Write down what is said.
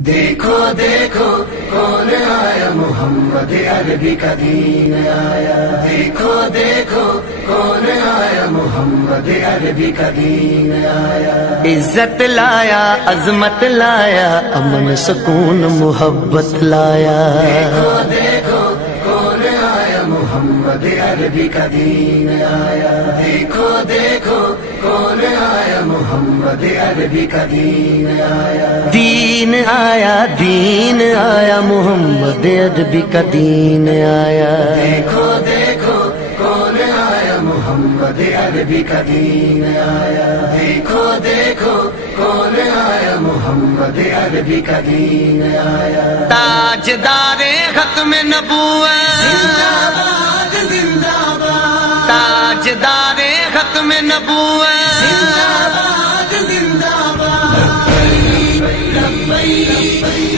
دیکھو دیکھو کون آیا، محمد عربی کا دین آیا۔ دیکھو دیکھو کون آیا، محمد عربی کا دین آیا۔ عزت لایا، عظمت لایا، امن سکون محبت لایا۔ دیکھو دیکھو کون آیا، محمد عربی کا دین آیا۔ دیکھو دیکھو کون آیا، محمد عربی کا دین آیا۔ دین آیا، دین آیا، محمد عربی کا دین آیا۔ دیکھو دیکھو کون آیا، محمد عربی کا دین آیا۔ دیکھو دیکھو کون آیا، محمد عربی کا دین آیا۔ تاجدار ختم نبوت، زندہ باد زندہ باد، تاجدار ختم نبوت، زندہ باد زندہ باد، لبیک لبیک